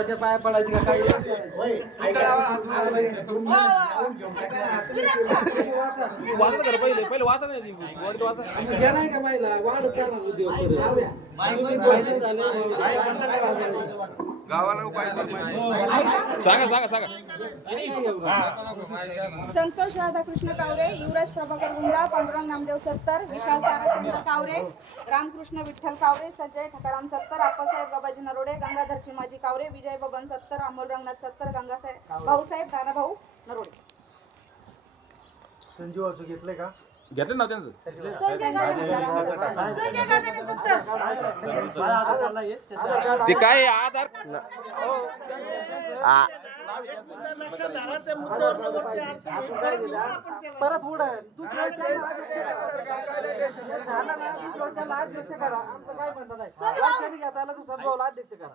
देवाच्या पाया पडायची का काही वाचा तर पहिले वाचा नाही घ्या नाही का महिला वाढच करणार उद्योग गावाला उपाय सांगा संतोष राधाकृष्ण कावरे, युवराज प्रभाकर गुंजा, पांडुरंग नामदेव सत्तर, विशाल ताराचंद्र कावरे, रामकृष्ण विठ्ठल कावरे, संजय ठकाराम सत्तर, आप्पासाहेब गबाजी नरोडे, गंगाधर चिमाजी कावरे, विजय बबन सत्तर, अमोल रंगनाथ सत्तर, गंगासाहेब भाऊसाहेब दानाभाऊ नरोडे. संजीवाचं घेतलंय का? घेतलं ना त्यांचं ते काय आधार परत पुढे दुसऱ्या अध्यक्ष करा आमचं काय म्हणणं नाही वर्षाने घेता आलं तर सद्भावला अध्यक्ष करा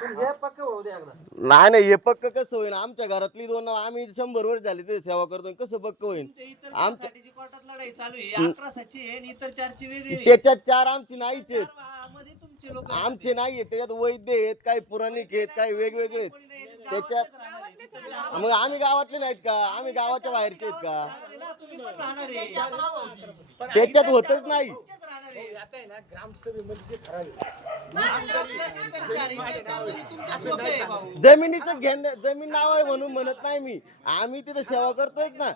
पण हे पक्क होऊ द्या एकदा. नाही हे पक्क कसं होईल आमच्या घरातली दोन आम्ही 100 वर्ष झाली ते सेवा करतोय कसं पक्क होईल आमच्या कोर्टात लढाई चालू आहे 11ची आहे इतर 4ची वेगळी त्याच्यात 4 आमची नाहीच आहेत मध्ये तुमचे लोक आमचे नाहीये त्याच्यात वैद्य आहेत काही पुराणिक आहेत काही वेगवेगळे आहेत त्याच्यात मग आम्ही गावातले नाहीत का आम्ही गावाच्या बाहेरचे आहेत का तुम्ही पण राहणार आहे त्याच्यात होतच नाही जमिनीचं घेणं जमीन नाव आहे म्हणून म्हणत नाही मी आम्ही तिथं सेवा करतोय ना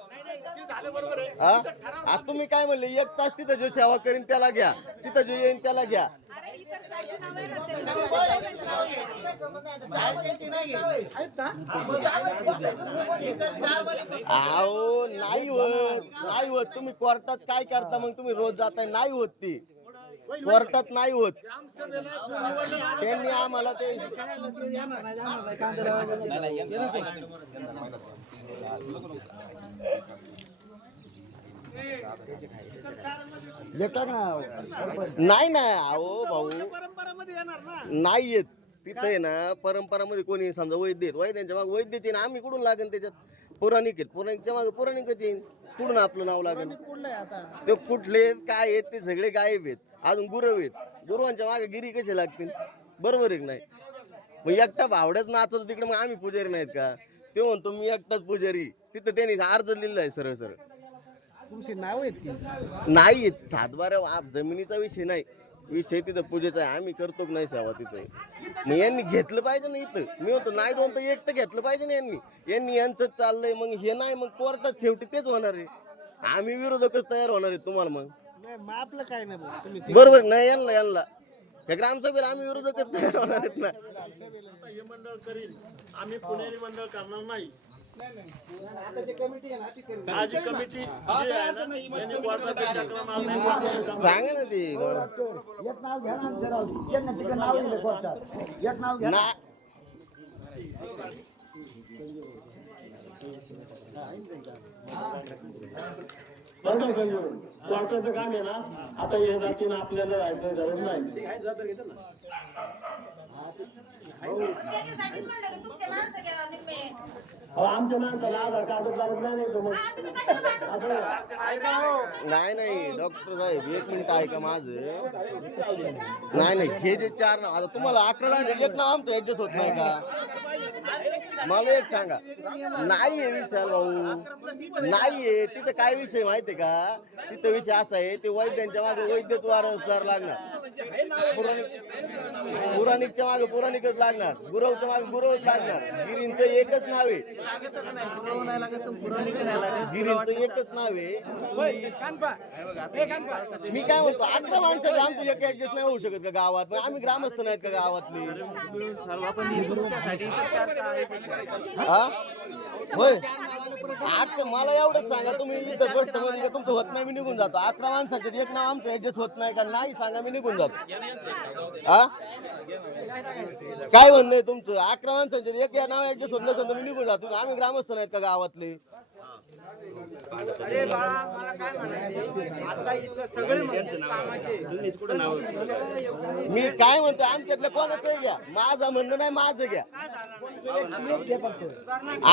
आता तुम्ही काय म्हणले 1 तास तिथं जो सेवा करीन त्याला घ्या तिथं जो येईन त्याला घ्या अहो नाही होत तुम्ही कोर्टात काय करता मग तुम्ही रोज जाताय नाही होत ती कोर्टात नाही होत त्यांनी आम्हाला ते नाही ना अहो भाऊ नाही येत तिथे आहे ना परंपरामध्ये कोणी समजा वैद्य आहेत वैद्यांच्या मागे वैद्यचे ना आम्ही कुठून लागेल त्याच्यात पुराणिक आहेत पुराणिकच्या मागे पुराणिकच येईल कुठून आपलं नाव लागेल ते कुठले काय आहेत ते सगळे गायब आहेत अजून गुरव आहेत गुरुवांच्या मागे गिरी कसे लागतील बरोबर आहे नाही मग एकटा भावड्याच नाचवतो तिकडे मग आम्ही पुजारी नाहीत का ते म्हणतो मी एकटाच पुजारी तिथं त्यांनी अर्ज लिहिला आहे सरळ सरळ तुमची नाव आहेत नाही सातबारा जमिनीचा विषय नाही विषय तिथं पूजेचा आहे आम्ही करतो की नाही सेवा तिथं मग यांनी घेतलं पाहिजे ना इथं मी होतो नाही दोन तर एक तर घेतलं पाहिजे ना यांनी यांचं चाललंय मग हे नाही मग कोर्टात शेवटी तेच होणार आहे आम्ही विरोधकच तयार होणार आहे तुम्हाला मग आपलं काय नाही बरोबर नाही यांना या ग्रामसभेला आम्ही विरोधकच तयार होणार आहेत ना हे मंडळ करील आम्ही पुणेरी मंडळ करणार नाही कमिटी सांगा ना ते कोर्टाचं काम आहे ना आता हे जातीनं आपल्याला राहायचं गरज नाही आमच्या माणसाला आधार कार्ड नाही डॉक्टर साहेब 1 मिनिट ऐका माझं नाही हे जे 4 नाव आता तुम्हाला 11 एक नाव आमचं ऍडजस्ट होत नाही का मला एक सांगा नाहीये विशाल भाऊ नाहीये तिथं काय विषय माहितीये का तिथं विषय असा आहे ते वैद्यांच्या मागे वैद्यत्व वारसदार लागणार पुराणिकच्या मागे पुराणिकच लागणार गुरवच्या मागे गुरवच लागणार गिरींचं एकच नाव आहे गिरींचं एकच नाव आहे मी काय म्हणतो 11 माणसाचं आमचं एक ऍडजस्ट नाही होऊ शकत का गावात मग आम्ही ग्रामस्थ नाहीत का गावातली हा होय आता मला एवढंच सांगा तुम्ही इथं गोष्ट म्हणजे तुमचं होत नाही मी निघून जातो 11 माणसाचं एक नाव आमचं ऍडजस्ट होत नाही का नाही सांगा मी निघून जातो हा काय म्हणणं आहे तुमचं 11 माणसाचं एक नाव ऍडजस्ट होत नसेल तर मी निघून जातो आम्ही ग्रामस्थ नाहीत का गावातले मी काय म्हणतो आमच्यातलं कोणाचं घ्या माझं म्हणणं नाही माझं घ्या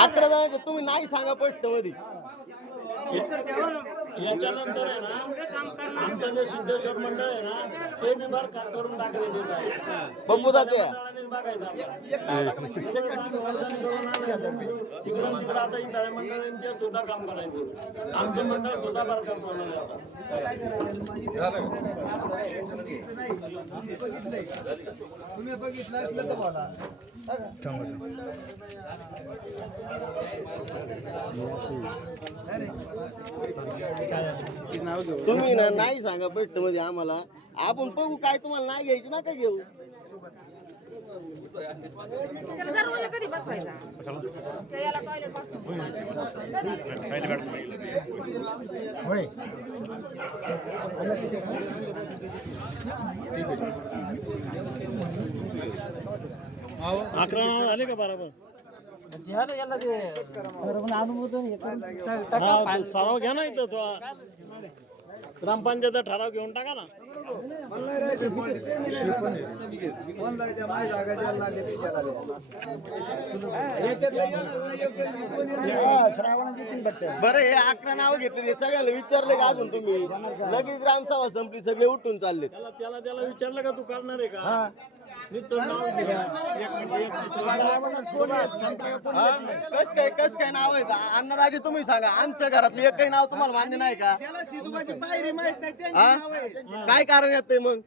11 जणांचं तुम्ही नाही सांगा स्पष्ट मध्ये याच्यानंतर आहे ना आमचं जे सिद्धेश्वर मंडळ आहे ना ते बी बरखास्त करून टाकलेलं आहे. बघू दादा मंडळानेच बघायचं आपलं. तिकडून तिकडं आता इथं मंडळांचे सुद्धा काम करायचं. आमचं मंडळ सुद्धा बरखास्त होणार आहे आता. तुम्ही बघितलं असलं तर बोला. तुम्ही ना नाही सांगा बेस्ट मध्ये आम्हाला आपण बघू काय तुम्हाला नाही घ्यायची ना काय घेऊ दरवाजा कधी बसवायचा त्या याला टॉयलेट बाथरूम अकरा झाले का बरोबर? ठराव घ्या ना इथं ग्रामपंचायतचा ठराव घेऊन टाका ना. बरं हे 11 नाव घेतले ते सगळ्याला विचारले का अजून तुम्ही लगेच ग्रामसभा संपली सगळे उठून चालले त्याला विचारलं का तू करणार आहे का? नुसतं नाव दिलं. कस काय नाव आहे अण्णाराजे तुम्ही सांगा आमच्या घरातलं एकही नाव तुम्हाला मान्य नाही का पायरी माहित नाही हा? काय कारण येत मग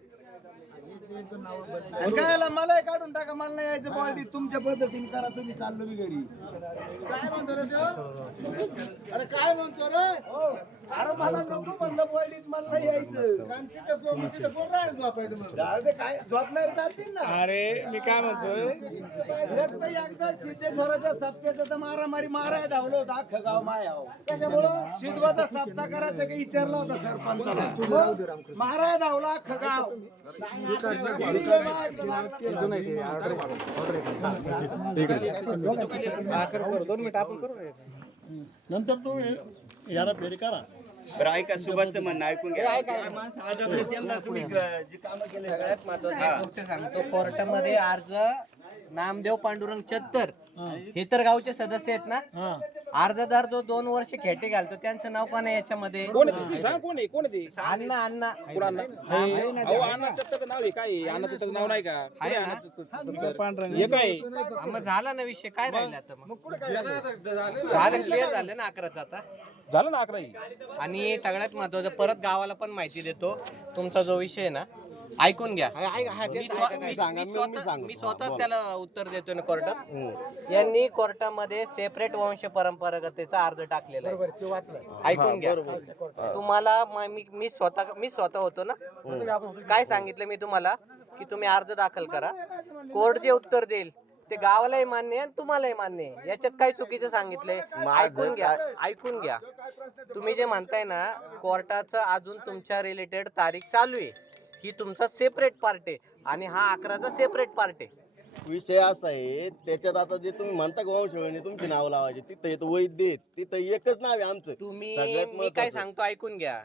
काय मला काढून टाका मला नाही यायचं बॉडी तुमच्या पद्धतीने करा तुम्ही चाललो मी घरी काय म्हणतो रे तो अरे काय म्हणतो रे अरे मला नको म्हणलं बॉडीत मला नाही यायचं कारण तिथं कोण राहील झोपायचं मग काय झोपणार जातील ना अरे मी काय म्हणतोय एकदा सिद्धेश्वराच्या सप्त्याचं तर मारामारी माराय धावलं होतं अख्खं गाव मायाव त्याच्यामुळं सिद्धवाचा सप्ताह करायचं काही विचारला होता सरपंचाला माराय धावला अख्खं गाव नंतर तू याला फेरी करा. बरं ऐका सुभाषचं म्हणणं ऐकून घ्या तुम्ही जी कामं केली सगळ्यात महत्त्वाचं गोष्ट सांगतो कोर्टामध्ये अर्ज नामदेव पांडुरंग चत्तर हे तर गावचे सदस्य आहेत ना अर्जदार जो 2 वर्ष खेटे घालतो त्यांचं नाव कोण आहे याच्यामध्ये कोण आहे ते? सांगा कोण आहे कोण आहे ते? अण्णा कोण अण्णा? अहो, अण्णा चत्तरचं नाव आहे काय आहे? अण्णा चत्तरचं नाव नाही का आहे ना? हे काय मग झाला ना विषय काय राहिला आता मग झालं क्लिअर झालं ना 11चं आता झालं ना 11 आणि सगळ्यात महत्वाचं परत गावाला पण माहिती देतो तुमचा जो विषय आहे ना ऐकून घ्या मी स्वतः त्याला उत्तर देतोय ना कोर्टात यांनी कोर्टामध्ये सेपरेट वंश परंपरागतेचा अर्ज टाकलेला आहे ऐकून घ्या तुम्हाला मी स्वतः होतो ना काय सांगितलं मी तुम्हाला की तुम्ही अर्ज दाखल करा कोर्ट जे उत्तर देईल ते गावालाही मान्य आहे आणि तुम्हालाही मान्य आहे याच्यात काही चुकीचं सांगितलंय ऐकून घ्या तुम्ही जे म्हणताय ना कोर्टाचं अजून तुमच्या रिलेटेड तारीख चालू आहे ही तुमचा सेपरेट पार्ट आहे आणि हा 11चा सेपरेट पार्ट आहे विषय असा आहे त्याच्यात आता जे तुम्ही म्हणता वंशवेळी तुमची नाव लावायची तिथं येतं वैद्य तिथं एकच नाव आहे आमचं तुम्ही मी काय सांगतो ऐकून घ्या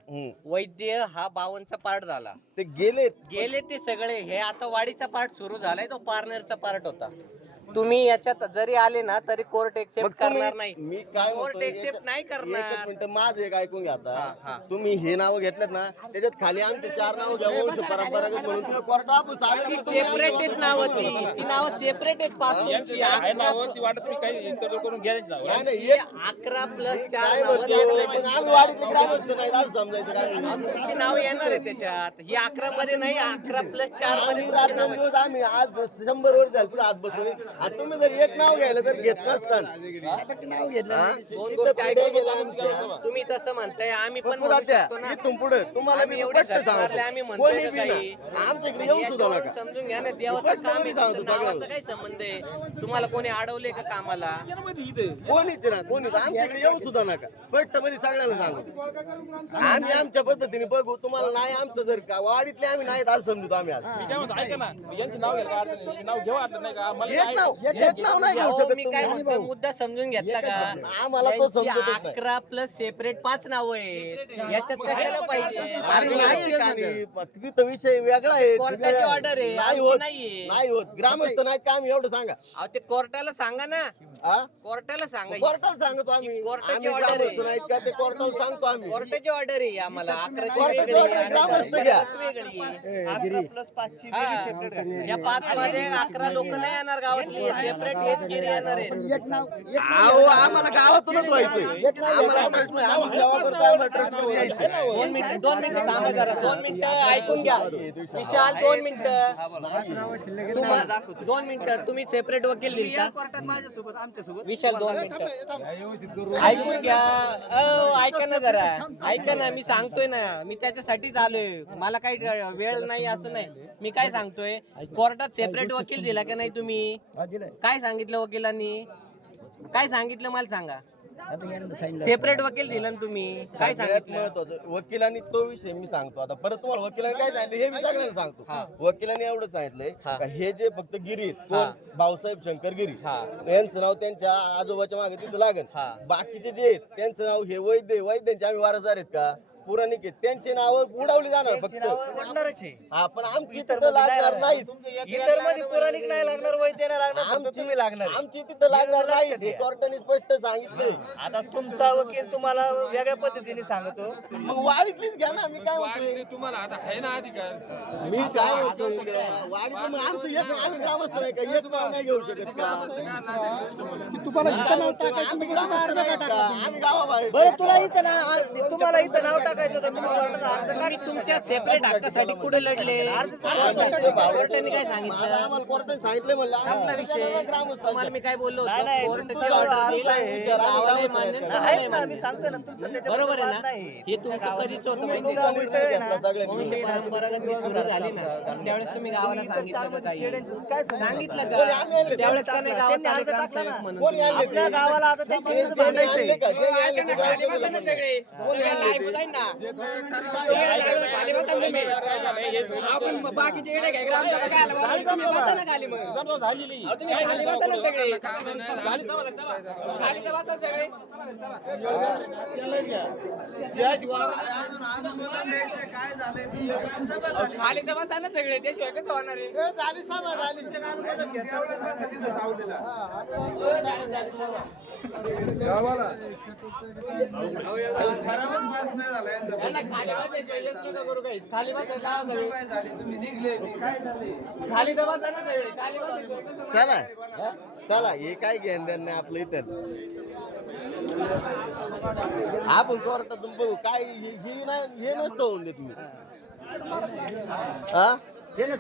वैद्य हा 52चा पार्ट झाला ते गेले ते सगळे हे आता वाडीचा पार्ट सुरू झालाय तो पार्टनरचा पार्ट होता तुम्ही याच्यात जरी आले ना तरी कोर्ट एक्सेप्ट करणार नाही मी काय कोर्ट एक्सेप्ट नाही करणार माझं एक ऐकून घ्या आता तुम्ही हे नाव घेतलेत ना त्याच्यात खाली आमचे 4 नाव घ्या वंश परंपरागत म्हणून तुम्ही कोर्ट आपण सेपरेट आहेत नाव ती नाव सेपरेट आहेत पाच तुमची आहे नाव ती वाटत तुम्ही काही इंटरव्ह्यू करून घ्यायचं नाव आहे. नाही 11 + 4 आम्ही वाडीतले ग्रामस्थ नाही असं समजायचं काय तुमची नाव येणार आहे त्याच्यात ही 11 मध्ये नाही 11 + 4 मध्ये तुमची नाव आहेत. रात्रंदिवस आम्ही आज 100 वर्ष झाले पुढे हात बसलो आणि तुम्ही जर एक नाव घ्यायला तर घेत नसताना नाव दोन गोष्टी ऐकून घ्या. तुम्ही तसं म्हणताय आम्ही पण म्हणू शकतो ना इथून पुढे तुम्हाला आम्ही एवढे झक मारले, आम्ही म्हणतोय का काही? आमच्या इकडे येऊ सुद्धा याच्यावरून नका समजून घ्या ना देवाचं काम आहे तुमचं, नावाचा काय संबंध आहे तुम्हाला कोणी अडवले का कामाला कोणीच ना कोणीच आमच्या इकडे येऊ सुद्धा नका पट्ट मध्ये सगळ्यांना सांगू आम्ही आमच्या पद्धतीने बघू तुम्हाला नाही आमचं जर का वाडीतले आम्ही नाही असं समजतो आम्ही आज मी काय म्हणतो ऐका ना यांचं नाव घ्यायला काय अडचण नाही. नाव घेऊ वाटत नाही का मला एक नाव नाव नाही घेऊ अहो, शकत मी काय तुम्ही. म्हणतो मुद्दा समजून घेतला का आम्हाला तो यांची समजतच नाही. 11 प्लस सेपरेट 5 नाव आहेत याच्यात कशाला पाहिजे अरे नाही आणि तिथं विषय वेगळा आहे. कोर्टाची ऑर्डर आहे नाही आमची होत नाहीये नाही होत ग्रामस्थ नाहीत का आम्ही एवढं सांगा अहो ते कोर्टाला सांगा ना हा कोर्टाला सांगा कोर्टाला सांगतो आम्ही कोर्टाची आम्ही order आहे. ग्रामस्थ नाहीत का ते कोर्टाला सांगतो आम्ही कोर्टाची ऑर्डर आहे आम्हाला 11ची कोर्टाची वेगळी order आहे, ग्रामस्थ घ्या. वेगळी 11 plus 5 ची वेगळी separate आहे. या 5 मध्ये 11 लोक नाही येणार गावातली सेपरेट हेच गिरी येणार आहेत अहो आम्हाला गावातूनच व्हायचंय आम्हाला ट्रस्ट नाही आम्ही सेवा करतो आम्हाला ट्रस्ट मध्ये यायचंय 2 मिनिटं थांबा जरा 2 मिनिटं ऐकून घ्या विशाल 2 मिनिटं 2 मिनिटं तुम्ही सेपरेट वकील दिल का कोर्टात माझ्यासोबत आमच्यासोबत विशाल 2 मिनिटं ऐकून घ्या ऐका ना जरा ऐका ना मी सांगतोय ना मी त्याच्यासाठीच आलोय मला काही वेळ नाही असं नाही मी काय सांगतोय कोर्टात सेपरेट वकील दिला का नाही तुम्ही काय सांगितलं वकिलांनी काय सांगितलं मला सांगा सेपरेट वकील दिला ना तुम्ही काय सगळ्यात सांगितलं महत्वाचं वकिलांनी तो विषय मी सांगतो आता परत तुम्हाला वकिलांनी काय सांगितलं हे मी सगळ्यांना सांगतो वकिलांनी एवढं सांगितलंय का हे जे फक्त गिरी आहेत, कोण भाऊसाहेब शंकर गिरी यांचं नाव त्यांच्या आजोबाच्या मागे तिथं लागेल बाकीचे जे आहेत त्यांचं नाव हे वैद्यांचे आम्ही वारसदार आहेत का पुराणिक आहेत त्यांचे नाव उडवली जाणार फक्त लागणारच आहे. हा पण आमची तिथं लागणार नाहीत इतर मध्ये पुराणिक नाही लागणार वैद्य नाही लागणार फक्त तुम्ही लागणार आहे. आमची तिथं लागणार लक्षात नाहीत हे घ्या. कोर्टाने स्पष्ट सांगितलंय आता तुमचा वकील तुम्हाला वेगळ्या पद्धतीने सांगतो. मग वाढीतलीच घ्या ना मी काय म्हणतोय तुम्हाला आता आहे ना अधिकार मी काय म्हणतो वाढीतलं मग आमचं एक आम्ही ग्रामस्थ नाही का एक नाव नाही घेऊ शकत का तुम्हाला इथं नाव टाकायचं आम्ही ग्रामस्थ नाही का? आम्ही गावाबाहेर बरं तुला इथं ना तुम्हाला इथं नाव टाकायचं होतं तुम्ही कोर्टात अर्ज तुम्ही तुमच्या सेपरेट हक्कासाठी कुठे लढले कोर्टाने काय सांगितलं आम्हाला कोर्टाने सांगितलंय म्हणलं संपला विषय ग्रामस्थ तुम्हाला मी काय बोललो नाही, होतो नाही, कोर्टाची तुमचं ऑर्डर अर्ज दिली आहे. गावालाही मान्य आहेत नाही ना मान्य. मी सांगतोय ना तुमचं त्याच्याबद्दल बरोबर आहे वाद ना नाही. हे तुमचं कधीच होतं तुम्ही माहिती तुमचा का? निर्णय घेतला सगळ्यांनी. वंश परंपरागत मी सुरू झाली ना त्यावेळेस तुम्ही गावाला सांगितलं का काही? खेड्यांचं काय सांगितलं कोणी आम्ही का आणले? त्यावेळेस का नाही गावात त्यांनी आले अर्ज टाकला ग्रामसेवक ना. म्हणून कोणी तुम्ही? आणले? आपल्या गावाला आता त्यांच्या विरुद्ध त्यांनी आणले भांडायचंय. का? त्यांनी आणले का? खाली बसा ना सगळे. सगळे ऐकू जाईन ना. सगळे खाली बसा ना तुम्ही. आपण बाकीचे इकडे काय ग्रामसभा काय आला? तुम्ही बसा ना खाली मग. अहो, तुम्ही खाली बसा ना सगळे. खाली तर बसा सगळे. खाली तर बसा ना सगळे त्याशिवाय कसं होणार आहे झाली सभा झाली यांना खाली बसायचं, हेच नका करू काही. खाली बसायचं लावा सगळे. खाली तर बसा ना सगळे. खाली बसायचं. चला चला हे काय घेण देण नाही आपलं इथं आपण कोर्टातून बघू काय हे नाही हे नसतं होऊन दे तुम्ही हा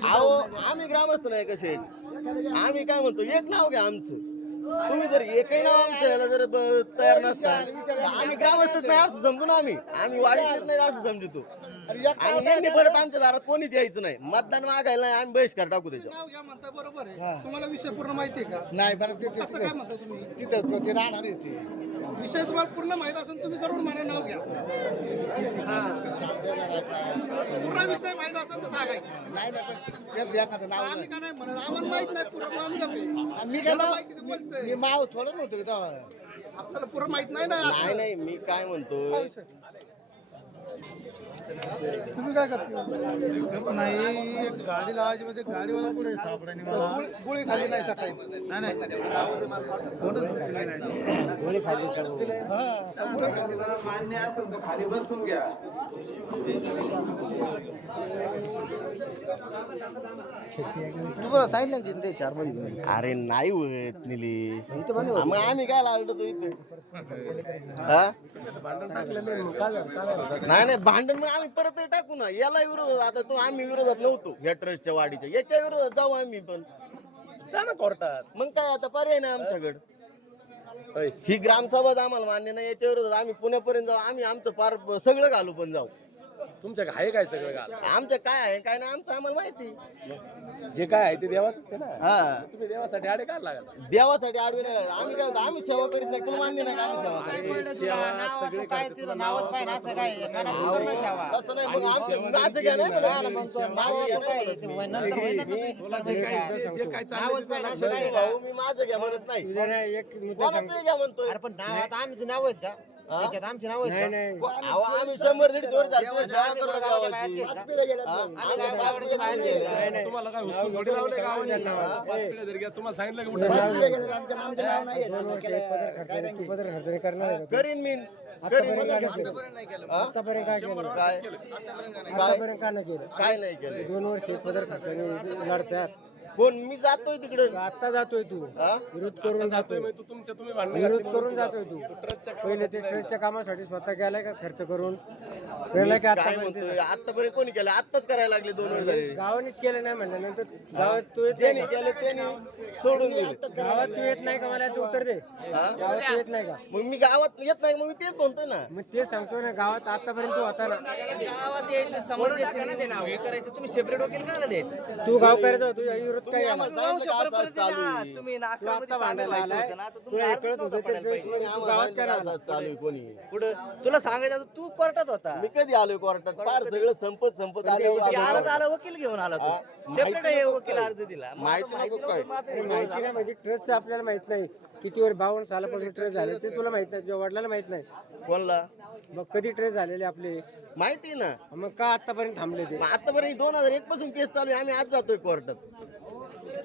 अहो आम्ही ग्रामस्थ नाही कसे आम्ही काय म्हणतो एक नाव घ्या आमचं तुम्ही जर एकही नाव आमच्या ह्याला जर तयार नसता तर आम्ही ग्रामस्थच नाही असं समजू ना आम्ही वाढीत नाही असं समजतो आणि यांनी परत आमच्या दारात कोणीच यायचं नाही मतदान मागायला नाही आम्ही बहिष्कार टाकू त्याच्यावर नाव घ्या म्हणता बरोबर आहे तुम्हाला विषय पूर्ण माहिती आहे का नाही बरं असं काय म्हणता तुम्ही तिथं ते राहणार आहे ते विषय तुम्हाला पूर्ण माहित असेल तुम्ही जरूर मला नाव घ्या पूर्ण विषय माहित असेल तर सांगायचं नाही आम्ही का नाही म्हणत आम्हाला माहित नाही पूर्ण आम्ही काय माहिती ते बोलतोय मी माव थोडं नव्हतं आपल्याला पूर्ण माहित नाही ना नाही नाही मी काय म्हणतो तुम्ही काय करता नाही गाडी लावायची म्हणजे गाडीवाला पुढे सापडाने मला गोळी खाली नाही सकाळी नाही गोळी खाली मान्य असेल तर खाली बसून घ्या तुम्हाला सांगितलं ते 4 मध्ये अरे नाही होत निलेश मग आम्ही काय लावलं तो इथे हा? नाही नाही भांडण मग आम्ही परत टाकू ना याला विरोधात आता तो आम्ही विरोधात नव्हतो या ट्रस्टच्या वाढीच्या याच्या विरोधात जाऊ आम्ही पण ना कोर्टात मग काय आता पर्याय नाही आमच्याकडे ही ग्रामसभा आम्हाला मान्य नाही याच्या विरोधात आम्ही पुण्यापर्यंत जाऊ आम्ही आमचं पार सगळं घालू पण जाऊ तुमच्या आहे काय सगळं का आमचं काय आहे काय नाही आमचं आम्हाला माहिती. जे काय आहे ते देवाच आहे ना. हा तुम्ही देवासाठी आडे का लागला देवासाठी आडवी नाही लागलो. आम्ही काय होतो, आम्ही सेवा करीत नाही. तुला मान्य नाही का आम्ही सेवा करतो? अरे, सेवा सगळे करते, तुला नाव तसं नाही मग आमचं माझं घ्या नाही म्हणत मी. माझं घ्या नाही म्हणत मी. तुला जे काय चाललंय ते नाही भाऊ, मी माझं घ्या म्हणत नाही. कोणाचं घ्या म्हणतोय. पण नाव आता आमची नाव आहेत का हा? त्याच्यात आमची नाव आहेत का? अहो, आम्ही 100-150 वर्ष झाली सेवा करतो गावाची. हा? आम्ही बाहेरच्या बाहेर गेलो. तुम्हाला काय हुसकून थोडी लावले गावाने पाच पिढ्या जरी गेल्या, तुम्हाला सांगितलं की कुठे करीन मी करीन. हा? काय नाही केलं 2 वर्ष पदर खर्चाने लढतात. कोण मी जातोय तिकडे. आता जातोय तू हा? विरोध करून जातोय तू तुम्ही भांडण विरोध करून जातोय तू पहिले ते ट्रेसच्या कामासाठी स्वतः गेलाय का खर्च करून केलाय का काय म्हणतोय आतापर्यंत कोणी केलं आताच करायला लागले 2 वर्ष झाले. गावानेच केलं नाही म्हणलं नंतर गावात तू येत त्यांनी नाही केलं त्यांनी सोडून दिलं. का? गावात तू येत नाही का मला याचं उत्तर दे. गावात तू येत नाही का मग मी गावात येत नाही मग मी तेच म्हणतोय ना. मग ते सांगतो ना गावात आतापर्यंत तू होता ना गावात यायचं समंजस नाव हे करायचं तुम्ही सेपरेट वकील का द्यायचं तू गावकऱ्याचा होतो या विरोध काय झाला? तुम्ही तू आता भांडायला आलाय तुला हे कळत होतं ते ड्रेसमध्ये तू गावात काय आला? चालू आहे कोणी. पुढे तुला सांगायचं तू कोर्टात होता मी कधी आलोय कोर्टात फार सगळं संपत आलं. आला आला वकील घेऊन आला तू सेपरेट वकील अर्ज दिला माहिती नाही काय. माहिती नाही म्हणजे ट्रेसचं आपल्याला माहित नाही किती वर 52 सालापासून ट्रेस झाले ते तुला माहित नाही तुझ्या वडिलांना माहित नाही. कोणला मग कधी ट्रेस झालेले आपले माहिती ना. मग का आतापर्यंत थांबले ते? मग आतापर्यंत 2001 पासून केस चालू आहे. आम्ही आज जातोय कोर्टात.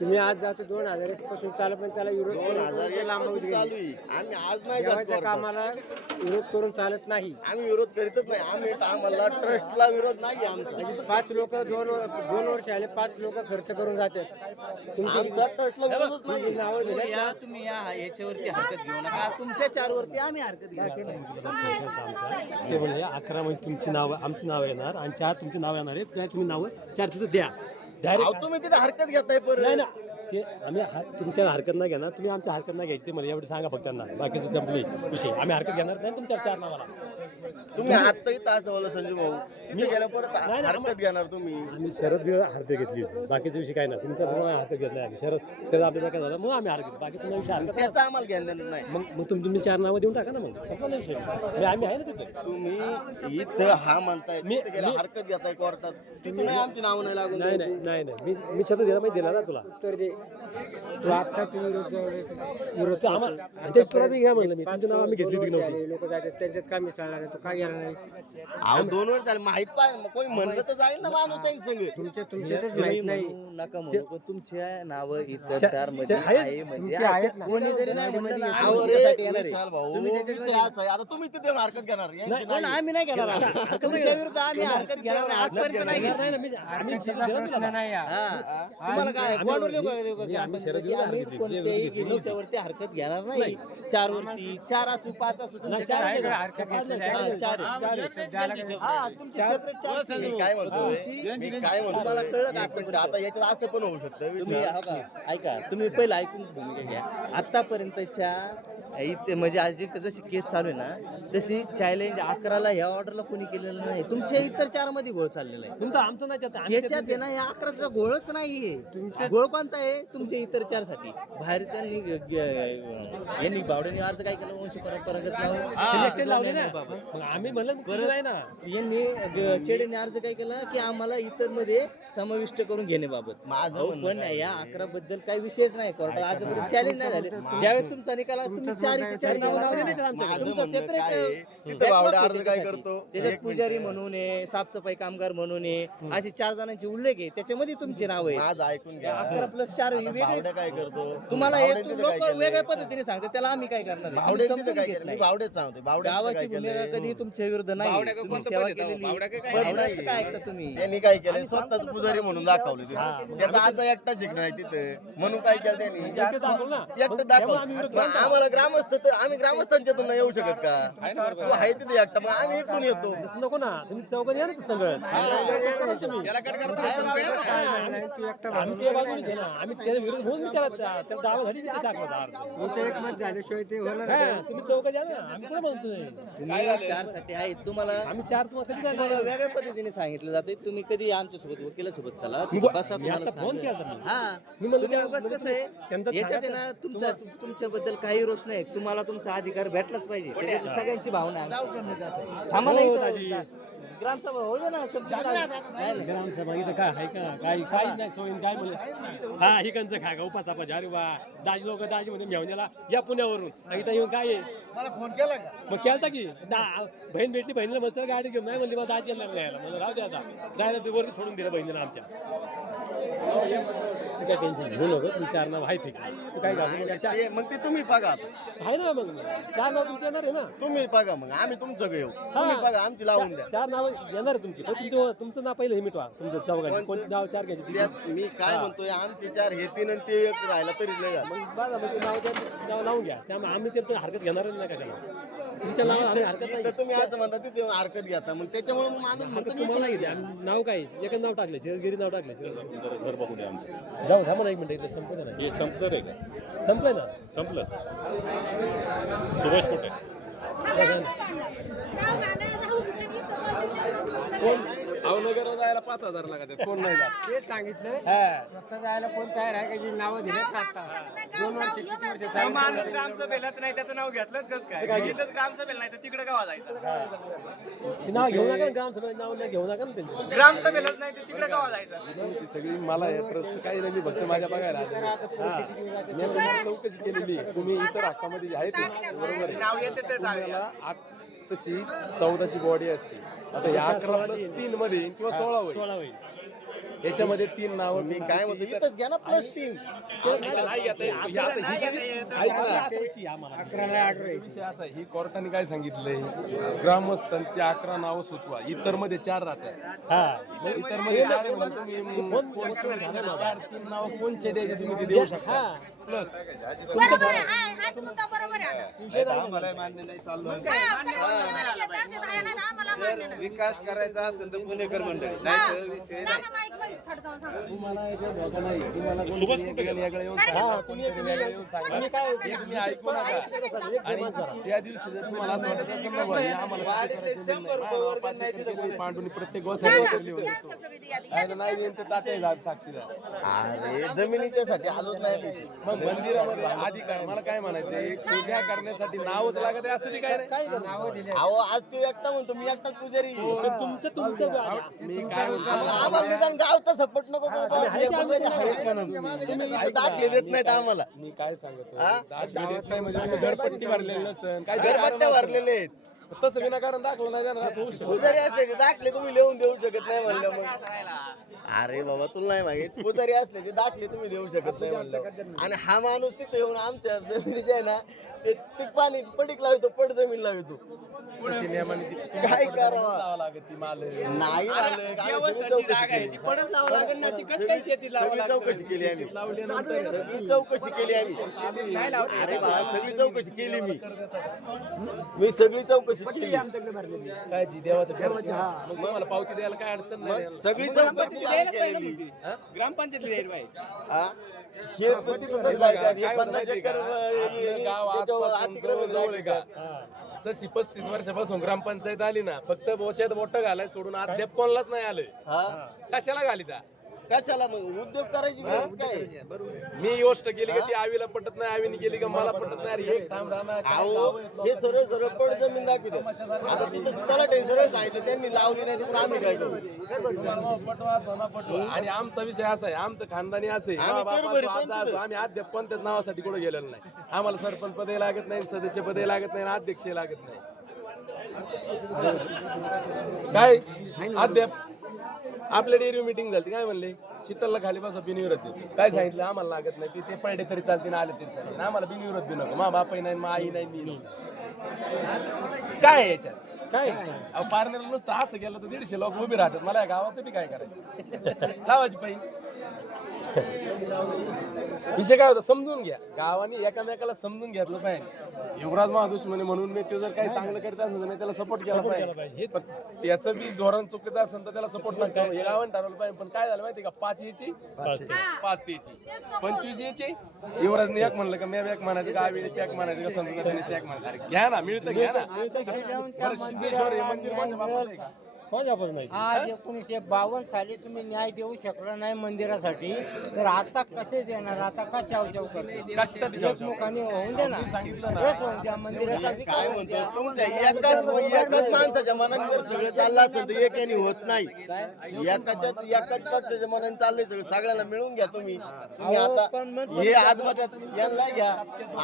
तुम्ही आज जातो 2001 पासून चालू पण त्याला विरोध करून 2001 लांबवत पासून चालू गेले. आहे. आम्ही आज नाही जात देवाच्या कोर्टात. कामाला विरोध करून चालत नाही. आम्ही विरोध करीतच नाही. आम्ही आम्हाला ट्रस्टला विरोध नाही आमचा. 5 लोक 2 वर्ष आले 5 लोक खर्च करून जातात. तुमची आमचा ट्रस्टला विरोधच नाही. जी नावं दिली या तुम्ही या याच्यावरती हरकत घेऊ नका तुमच्या 4 वरती आम्ही हरकत घेऊ. ते म्हणजे 11 मध्ये तुमची नाव आमची नाव येणार आणि 4 तुमची नाव येणार आहे त्या तुम्ही नावं 4 तिथं द्या डायरेक्ट. अहो, तुम्ही तिथे हरकत घेताय नाही परत. ना ते आम्ही तुमच्या हरकत नाही घेणार तुम्ही आमच्या हरकत नाही घ्यायची ते मला एवढं सांगा फक्त त्यांना बाकीचं संपली विषय आम्ही हरकत घेणार नाही तुमच्या 4 नावाला. तुम्ही आता इथं असं बोला संजू भाऊ तिथे गेल्या परत नाही, हरकत घेणार तुम्ही. आम्ही शरद हरकत घेतली होती बाकीचा विषय काय नाही तुमचा हरकत घेत नाही आम्ही शरद आपल्या काय झालं मग आम्ही हरकत बाकी तुम्हाला विषय हरकत नाही. त्याचं आम्हाला ज्ञान देणार नाही. मग तुम्ही 4 नावं देऊन टाका ना मग संपला नाही विषय म्हणजे आम्ही आहे ना तिथे. तुम्ही इथं हा म्हणताय तिथे गेला हरकत घेताय कोर्टात तिथे नाही आमची नावं नाही लागून नाही द्यायची. नाही नाही नाही मी शब्द दिला माहिती दिला ना तुला उत्तर दे. तू आता तू विरोध तू आम्हाला तेच तुला बी घ्या म्हणलं मी तुमचं नाव आम्ही घेतली होती की नव्हती. लोक जातात त्यांच्यात काय मिसळणार आहे? तू काय गेला नाही? अहो 2 वर्ष झाले माहित पाहिजे कोणी म्हणलं तर जाईल ना माणूस त्यांनी सगळे. तुमच्यातच माहित नाही. नका म्हणू पण तुमच्या नावं इतर च्या- 4 मध्ये आहे. आहे म्हणजे तुमचे आहेत ना. कोणी जरी नाही म्हणलं ना, अहो आम्ही रे, तुमच्यासाठी येणार आहे. विशाल भाऊ, तुम्ही विषय त्याच्यामध्ये असा आहे. आता तुम्ही तिथे हरकत घेणार यांची पण नाही. आम्ही नाही घेणार तुमच्या विरुद्ध आम्ही हरकत घेणार नाही आजपर्यंत नाही घेतली. नाही ना मी आम्ही शब्द दिला ना प्रश्न तुला. नाही हा. हा. तुम्हाला काय कोणावर देऊ का- देऊ का? मी- आम्ही शरद विरुद्ध हरकत घेतली. कोणत्याही गिरीच्या वरती हरकत घेणार नाही 4 वरती 4 असू 5 असू तुमचे 4 आहे का? हरकत घेतलेली हा, आहे. 4 आहे. हा, तुमचे separate 4 मी काय म्हणतोय मी काय तुम्हाला म्हणतोय कळलं का एक मिनिट, आता याच्यात असं पण होऊ शकतं तुम्ही विशाल. हो का ऐका तुम्ही पहिलं ऐकून भूमिका घ्या आतापर्यंतच्या इथे म्हणजे आज जी जशी केस चालू आहे ना तशी चॅलेंज 11ला ह्या ऑर्डरला कोणी केलेलं नाही तुमच्या इतर 4 मध्ये घोळ चाललेला आहे तुमचं आमचं नाही त्यात. आम्ही याच्यात आहे ना या 11चा घोळच नाहीये घोळ कोणता आहे तुमच्या इतर 4 साठी बाहेरच्यांनी यांनी बावड्यांनी अर्ज काय केलं वंश परंपरागत नाव त्यांनी एकटे लावले ना मग आम्ही म्हणलं परत आहे ना यांनी चेडेने अर्ज काय केला की आम्हाला इतर मध्ये समाविष्ट करून घेण्याबाबत माझं अहो, म्हणणं पण या 11 बद्दल काही विषयच नाही कोर्टात आजपर्यंत चॅलेंज नाही झाले ज्यावेळेस तुमचा निकाल आला, तुम्ही 4 माझं तुमचा म्हणणं काय आहे, सेपरेट तिथं बावडा अर्ज काय करतो त्याच्यात पुजारी म्हणून आहे साफसफाई कामगार म्हणून आहे असे 4 जणांचे उल्लेख आहे त्याच्यामध्ये तुमचे नाव आहे माझं ऐकून घ्या 11+4 ही वेगळी बावड्या काय करतो तुम्हाला बावड्याने हे तिथं लोक काय केलं? वेगळ्या पद्धतीने सांगतात त्याला आम्ही काय करणार आहे? बावड्याने तुम्ही तिथं समजून काय घेत केलं? नाही. मी बावड्याच सांगतो बावड्याने गावाची काय केलंय? भूमिका कधी तुमच्या विरुद्ध नाही तुम्ही सेवा केलेली पडण्याचं काय ऐकता तुम्ही त्यांनी काय केलं स्वतःच पुजारी म्हणून दाखवलं तिथं. त्याचा आज एकटा जिंकणार आहे तिथं म्हणून काय केलं त्यांनी एकटे दाखवलं ना एकटं दाखवलं मग आम्हाला ग्राम आम्ही ग्रामस्थांच्यातून नाही येऊ शकत का? तू आहे तिथे एकटा, मग आम्ही इकडून येतो. तसं नको ना, तुम्ही चौघात या ना सगळं तुम्ही आम्ही त्या बाजूनेच आहे ना, आम्ही त्या विरोध होऊन मी त्याला दावासाठी तिथे टाकला होता अर्ज. तुमचं एकमत झाल्याशिवाय ते होणार हा, तुम्ही चौघात या ना, आम्ही कोण म्हणतोय तुम्ही 4 साठी आहेत तुम्हाला आम्ही 4 तुम्हाला कधी काय तुम्हाला वेगळ्या पद्धतीने सांगितलं जाते तुम्ही कधी आमच्यासोबत वकिलासोबत चला मी बसा मी तुम्हाला आता फोन केला होता मी. हा मी म्हणलं तुम्ही त्या- उगाच कसं आहे त्यांचा याच्यात आहे ना तुमच्याबद्दल काही रोष नाही तुम्हाला तुमचा अधिकार भेटलाच पाहिजे त्याच्यात सगळ्यांची भावना आहे थांबा हो, नाही दाजी. ग्रामसभा हो दे ना संपली ना. ग्रामसभा इथं काय आहे का काहीच नाही सोयीन काय बोल हा ही कंच खा का उपास तापाचे अरे वा दाजी लोक दाजी मध्ये मेवण्याला या पुण्यावरून आणि इथं येऊन काय आहे मला फोन केला का? मग केलता की बहीण भेटली बहिणीला मग चल गाडी घेऊन नाही म्हणली मला दाजी येणार नाही यायला म्हणलं राहू दे आता जायला ते वरती सोडून दिलं बहिणीला आमच्या तू काय टेन्शन घेऊ नको तुम्ही 4 नाव आहे फिक्स तू काय घालू मग ते तुम्ही बघा, आहे ना मग 4 नाव तुमचे येणार आहे ना तुम्ही बघा, मग आम्ही तुमचं घेऊ. तुम्ही बघा, आमची लावून द्या. 4 नाव येणार आहे तुमची पण तुमचं नाव पहिलं हे मिटवा तुमचं चौघांची कोणतं नाव 4 घ्यायचे त्यात मी काय म्हणतोय, आमची 4 हे 3 आणि ते 1 राहिला तरी नाही झालं. मग बघा मग ते नाव लावून घ्या त्यामुळे आम्ही ते हरकत घेणारच नाही कशाला तुमच्या नावावर आम्ही हरकत नाही तर तुम्ही असं म्हणता तिथे हरकत घेता, मग त्याच्यामुळे मग आम्ही हरकत म्हणतो तुम्हाला घेते आम्ही नाव काय एकच नाव टाकले शेतगिरी नाव टाकले जाऊ थांबा ना 1 मिनिट इथं संपलं ना हे संपलं रे का संपलंय ना संपलं सुभाष कुठे अवनगरला जायला 5,000 लागतात कोण नाही जात ते सांगितलं स्वतः जायला कोण तयार आहे का जी नावं दिली का आता 2 वर्ष किती वर्ष माणूस ग्रामसभेलाच नाही त्याचं नाव घेतलंच कसं काय इथंच ग्रामसभेला नाही तर तिकडे गावा जायचं हे नाव घेऊ नका ना ग्रामसभेत नाव नाही घेऊ नका ना त्यांचं ग्रामसभेलाच नाही तर तिकडे गावा जायचं ती सगळी मला या ट्रस्ट काही नाही मी फक्त माझ्या बघायला आलो. मी तुम्हाला चौकशी केलेली तुम्ही इतर हक्कामध्ये जे आहेत ना, बरोबर आहे नाव येते तेच आहे तुम्हाला तशी 14ची बॉडी असते आता या 11 + 3 मध्ये येईल किंवा 16 होईल 16 होईल याच्यामध्ये 3 नावं मी काय म्हणतो, इथंच घ्या ना +3. नाही घेता येत. ही आता ही जी- ऐक ना. आठवची आम्हाला 11ला ऑर्डर आहे विषय असा आहे, ही कोर्टाने काय सांगितलंय ग्रामस्थांची 11 नावं सुचवा इतर मध्ये 4 राहतात हा इतर मध्ये 4 म्हणजे तुम्ही 4-3 नाव कोणचे द्यायचे तुम्ही ते देऊ शकता प्लस बरोबर आहे हाच मुद्दा बरोबर आहे आता. आम्हाला मान्य नाही चाललोय हा, आम्हाला घेत असेल तर आहे, नाही तर आम्हाला मान्य नाही. विकास करायचा असेल तर पुणेकर मंडळी हा. नाही तर विषय सांगा माईक मध्ये खड जाऊन सांगा. तुम्हाला याच्या धोका नाही तुम्हाला कोणतरी वेगळं येऊन सांगा. हा तुम्ही वेगळं येऊन सांगा आम्ही काय हे तुम्ही ऐकू नका आणि ज्या दिवशी जर तुम्हाला असं वाटत असेल ना बाई, आम्हाला पांडुनी प्रत्येक गोष्ट सांगा. ठेवली होती. कॅन्सर समिती यादी. आणि नाही येऊन तर तात्या साक्षीदार अरे जमिनीच्यासाठी आलोच नाही मी. मग मंदिरामध्ये अधिकार मला काय म्हणायचं पूजा करण्यासाठी नावच लागत आहे असं बी काय नाही नावं दिली अहो आज तू एकटा म्हणतो, मी एकटाच पुजारी. तुमचं मी काय म्हणतो आम्हाला निदान गावचा सपोर्ट नको करू. पुजारी आहेत का ना? तुम्ही इथं दाखले देत नाहीत आम्हाला. मी काय सांगतो दाखले देत नाही म्हणजे आम्ही घरपट्टी भरलेली नसन काय घरपट्ट्या भरलेले आहेत. तसं विनाकारण दाखलं नाही देणार असं होऊ शकत पुजारी असले की दाखले तुम्ही लिहून देऊ शकत नाही म्हणलं मग. अरे बाबा तुला नाही माहित, पुजारी असले की दाखले तुम्ही देऊ शकत नाही म्हणलं. आणि हा माणूस तिथे येऊन आमच्या जमिनीचे आहे ना ते पीक पाणी पडीक लावतो, पड जमीन लावतो. तशी नियमाने ती काय करावं लावावं लागत ती माल नाही मालक, आम्ही सगळी चौकशी केली. पडच लावा लागेल ना ती कसं काय शेती सगळी चौकशी केली आम्ही. सगळी चौकशी केली आम्ही. अरे बाळा सगळी चौकशी केली मी सगळी चौकशी केली. काय जी देवाचं घरची. मग तुम्हाला पावती द्यायला काय अडचण नाही सगळी चौकशी केली. ग्रामपंचायत द्यायला पाहिजे हा? हे तिथं जायचं. हे काय 50 माहिती एकर का? आपलं गाव आजपासून अतिक्रमण जवळ आहे का जशी 35 वर्षापासून ग्रामपंचायत आली ना फक्त बोच्यात बोट घालाय सोडून अद्याप कोणालाच नाही आलं हा कशाला घाली त्या कशाला मग उद्योग करायची गरज काय? मी गोष्ट केली का ती आवीला पटत नाही आवीने केली का मला पटत नाही अरे एक थांब राहणार काय अहो गाव आहेत, हे सरळ सरळ पड जमीन दाखवते. आता तिथं त्याला टेन्शन सांगितलं त्यांनी लावली नाही तिथं आम्ही काय करू? पटवा धना पटवा. आणि आमचा विषय असा आहे आमचं खानदानी असे आम्ही अद्याप पण त्याच नावासाठी कुठे गेलेलो नाही आम्हाला सरपंच पदही लागत नाही सदस्य पदही लागत नाही अध्यक्ष लागत नाही काय अद्याप आपल्या डेअरी मीटिंग झाली काय म्हणले शीतलला खाली बसा बिनविरोध देतो काय सांगितलं आम्हाला लागत नाही ते पडले तरी चालते ना आले तरी चालते आम्हाला बिनविरोध देऊ नको मा बापही नाही मा आई नाही मी काय आहे याच्यात काय पारनेरला नुसतं असं गेलं तर 150 लोक उभी राहतात मला या गावाचं बी काय करायचं लावायची पाहिजे विषय काय होता समजून घ्या, गावाने एकामेकाला समजून घेतलं पाहिजे. युवराज महादुश्मनी म्हणून मी तो जर काही चांगलं करत असेल तर त्याला सपोर्ट केला पाहिजे. पण त्याचं बी धोरण चुकीचं असेल तर त्याला सपोर्ट नका हे गावाने ठरवलं पाहिजे. पण काय झालं माहिती का, 5 याची 5 त्याची 25 याची युवराजने एक म्हणलं का मी एक म्हणायचं, गावी एक म्हणायचं का, समजून एक म्हणायचं. अरे घ्या ना, मिळतं घ्या ना. बरं, सिद्धेश्वर हे मंदिर माझ्या बापाचं आहे का? आज 1952 साली तुम्ही न्याय देऊ शकला नाही मंदिरासाठी, तर आता कसे देणार? आता का चावचाव करते? एकमुखाने होऊन दे ना, रस होऊन द्या मंदिराचा विकास काय होऊन द्या. म्हणतो तुमच्या एकाच माणसाच्या मनाने सगळं चाललं असेल तर एकाने होत नाही. एकाच पक्षाच्या मनाने चाललंय सगळं. सगळ्याला मिळून घ्या तुम्ही. आता हे आजबाजात यांना घ्या,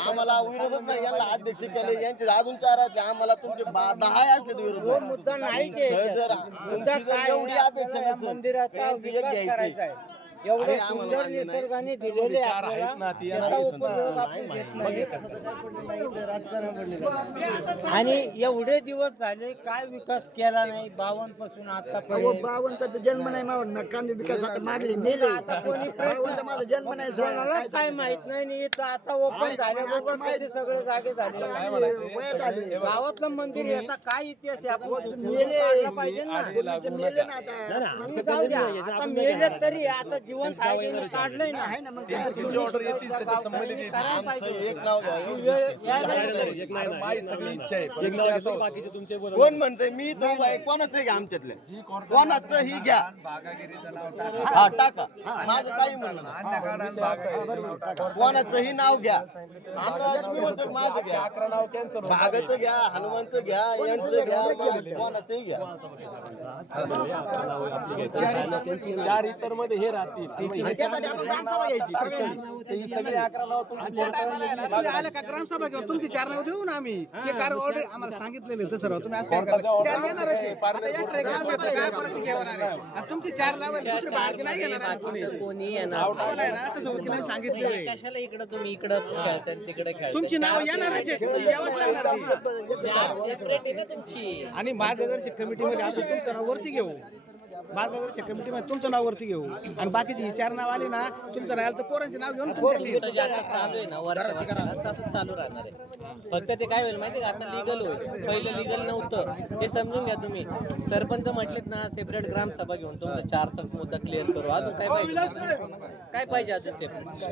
आम्हाला विरोधच नाही. यांना अध्यक्ष केले, यांचे अजून 4 आहेत, आम्हाला तुमचे 10 असले तर विरोध तो मुद्दा नाही ते. मुद्दा काय आहे? मंदिराचा विकास करायचा आहे. एवढे सुंदर निसर्गाने दिलेले आपल्याला त्याचा उपयोग आपण घेत नाही. आणि एवढे दिवस झाले काय विकास केला नाही 52 पासून आतापर्यंत. 52चा जन्म नाही विकास मागले आता कोणी माझा जन्म नाही कोणालाच काय माहित नाही. आणि इथं आता ओपन झाल्याबरोबर कसे सगळे जागे झाले. गावातलं मंदिर याचा काय इतिहास आहे आपण काढला पाहिजे ना. तुम्ही जाऊ द्या, आता मेले तरी आता जिवंत आहे ते काढलंय ना. आहे ना, मग काय तुमची ऑर्डर येतील त्याच्या संबंधित येतील. करायला पाहिजे. एक नाव घ्या. माझी सगळी इच्छा आहे. पण एक विषय असा होता, बाकीचे तुमचे बोला. कोण म्हणतंय मी तो आहे, कोणाचंही घ्या आमच्यातल्या, कोणाचंही घ्या. हा टाका, माझं काही म्हणणं नाही. कोणाचंही नाव घ्या. आपल्याला तुम्ही म्हणतो माझं घ्या, 11 नाव कॅन्सर भागाचं घ्या, हनुमानचं घ्या, यांचं घ्या, कोणाचंही घ्या. 4 इतर मध्ये हे राहतील. त्यासाठी आपण ग्रामसभा घ्यायची ही सगळी 11 नाव तुमची आलं का ग्रामसभा घेऊ, तुमची 4 नाव देऊ ना आम्ही. ते कार्य ऑर्डर आम्हाला सांगितलेलं आहे तसं राव. तुम्ही आज काय करता? 4 येणारच आहे. आता या ट्रेक नाव घेतलं काय परत घेणार आहे. आणि तुमची 4 नाव दुसरी बाहेरची नाही घेणार आहे कोणी. कोणी येणार आम्हाला आहे ना तसं वकिलांनी सांगितलेलं आहे. कशाला इकडं तुम्ही इकडं खेळताय तिकडे खेळताय. तुमची नाव येणारच आहे, तुम्ही यावंच लागणार आहे. सेपरेट आहे ना तुमची. आणि मार्गदर्शक कमिटीमध्ये आपण तुमचं नाव वरती घेऊ. मार्गदर्शक कमिटीमध्ये तुमचं नाव वरती घेऊ. आणि बाकीची ही 4 नाव आली ना, तुमचं नाही आलं तर पोरांचे नाव घेऊन तुमच्या लिहिऊ. जे आता चालू आहे ना वर्षभरात तसंच चालू राहणार आहे. फक्त ते काय होईल माहिती का, आता लिगल होईल. पहिलं लिगल नव्हतं, हे समजून घ्या तुम्ही. सरपंच म्हटलेत ना सेपरेट ग्रामसभा घेऊन तुमचा 4चा मुद्दा क्लिअर करू. अजून काय पाहिजे? काय पाहिजे अजून? ते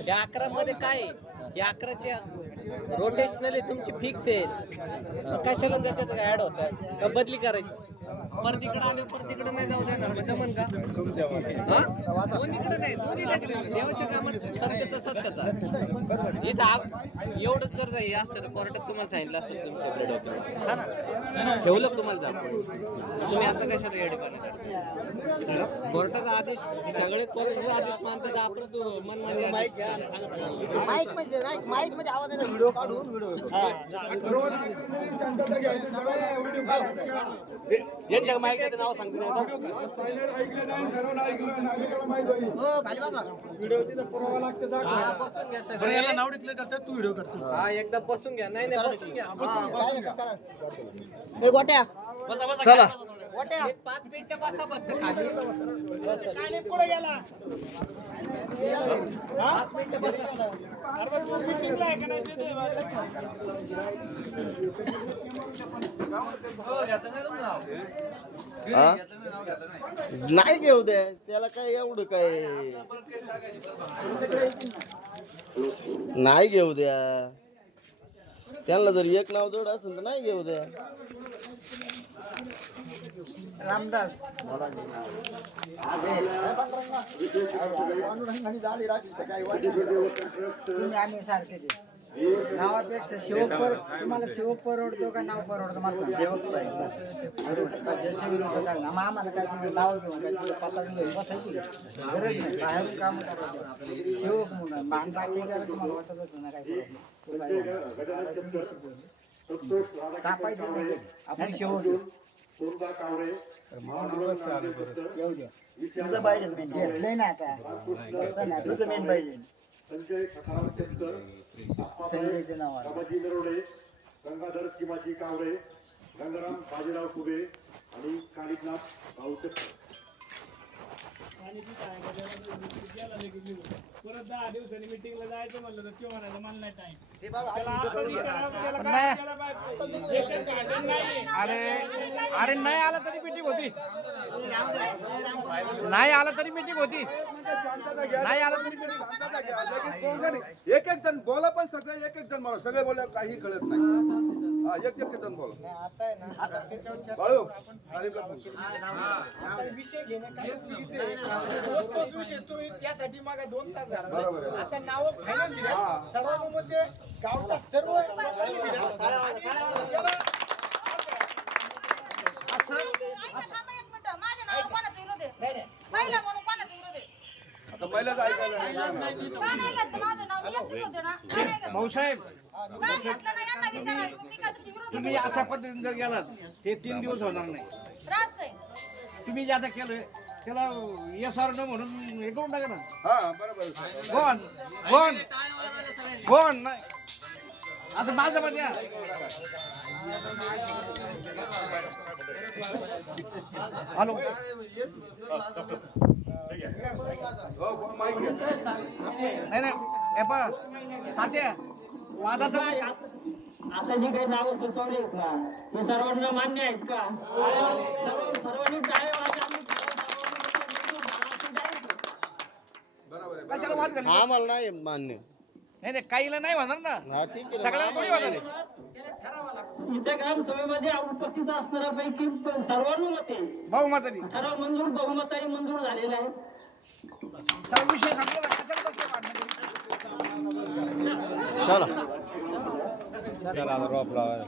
या 11 मध्ये काय आहे? या 11च्या रोटेशनली तुमची फिक्स आहे. कशाला त्याच्यात ऍड होत आहे का बदली करायची? परत इकडं आणि परत तिकडं नाही जाऊ देणार म्हणजे जमन का? दोन्हीकडे नाही, दोन्हीकडे देवाच्या कामात सत्य तसंच करतात. इथं एवढंच जर हे असतं तर कोर्टात तुम्हाला सांगितलं असतं तुम्ही सेपरेट होतं, ठेवलं तुम्हाला जाऊ. तुम्ही आता कशाला येडे पाणी? कोर्टाचा आदेश, सगळे कोर्टाचा आदेश मानतात. आपण मनमानी माईक मध्ये आवाज आहे ना, व्हिडिओ काढून व्हिडिओ यांच्या माहितीचं नाव सांगतो. बसून घ्या सगळे. तू व्हिडिओ करतो. हा एकदा बसून घ्या. नाही नाही बसून घ्या. गोट्या चला 5 मिनिटं बसा फक्त खाली. पुढे गेला. 5 मिनिटं बसा. नाही घेऊ द्या, त्याला काय एवढं काय नाही घेऊ द्या. त्यांना जर एक नाव जोड असेल तर नाही घेऊ द्या. रामदास तुम्ही आम्ही सारखे नावापेक्षा शिवक तुम्हाला शिवक परवडतो का नाव परवडतो? मला शिवक आम्हाला काय तुम्ही नाव घेऊन काय तुला पातळी घेऊन बसायची गरज नाही. बाहेरून काम करायचं शिवक म्हणून मान बाकी जरा तुम्हाला वाटत असं ना काय तापायचं नाही आपण शिवक येऊ द्या. तुझं पाहिजे घेतलंय ना आता असं ना तुझं मेन पाहिजे. संजयचं नाव आहे. गंगाधर चिमाजी कावळे, गंगाराम बाजीराव कुबे आणि कालिकनाथ भाऊ आणि ती गेला लगेच निघून. परत 10 दिवसांनी मिटिंगला जायचं म्हणलं तर तो म्हणायचं मला नाही टाइम. अरे नाही आला तरी मीटिंग होती, नाही आला तरी मीटिंग होती, नाही आला तरी एक एक जण बोला, पण सगळे एक एक जण बोला, सगळे बोला काही कळत नाही. एक एक जण बोला. बाळू, विषय घेणे तोच विषय तुम्ही त्यासाठी मागा 2 तास झाला. बरोबर आहे. आता नाव फायनल दिले सर्वांमध्ये गावच्या सर्व लोकांनी दिले आणि त्याला थांबा एक मिनिटं. माझ्या नावावर कोणाचा विरोध आहे? पहिला म्हणून कोणाचा विरोध आहे? आता पहिल्याच ऐकायला का नाही घेतलं माझं नाव? मी एकटीच होते ना. का नाही घेतलं? भाऊसाहेब का घेतलं नाही यांना विचारा. मी काय तुमच्या विरोधात तुम्ही अशा पद्धतीने जर गेलात हे 3 दिवस होणार नाही. रास्त आहे. तुम्ही जे आता केलं त्याला यस ऑर नो म्हणून हे करून टाका ना. हा बरोबर. कोण कोण कोण नाही असं माझं पण या हॅलो नाही नाही हे पहा तात्या वादाचं आता जी काही नावं सुचवली आहेत ना हे सर्वांना मान्य आहेत का? सर्वांनी टाळ्या वाजवा. कशाला वाद घालू? आम्हाला नाही मान्य. नाही नाही काहीला नाही होणार ना, हा ठीक आहे. सगळ्यांना थोडी होणार आहे. इथे ग्रामसभेमध्ये उपस्थित असणाऱ्यापैकी सर्वानुमते बहुमतानी ठराव मंजूर बहुमताने मंजूर झालेला आहे. सर्व विषय संपला ना, कशाला बसले भांडणं करीत? चला रोप लावायला.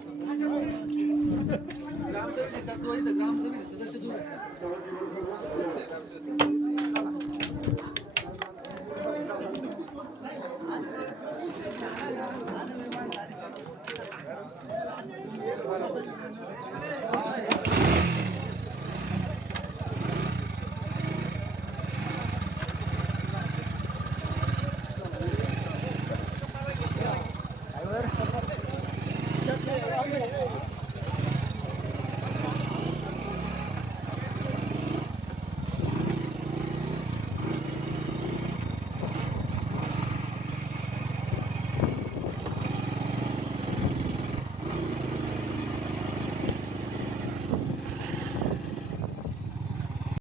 ड्रायव्हर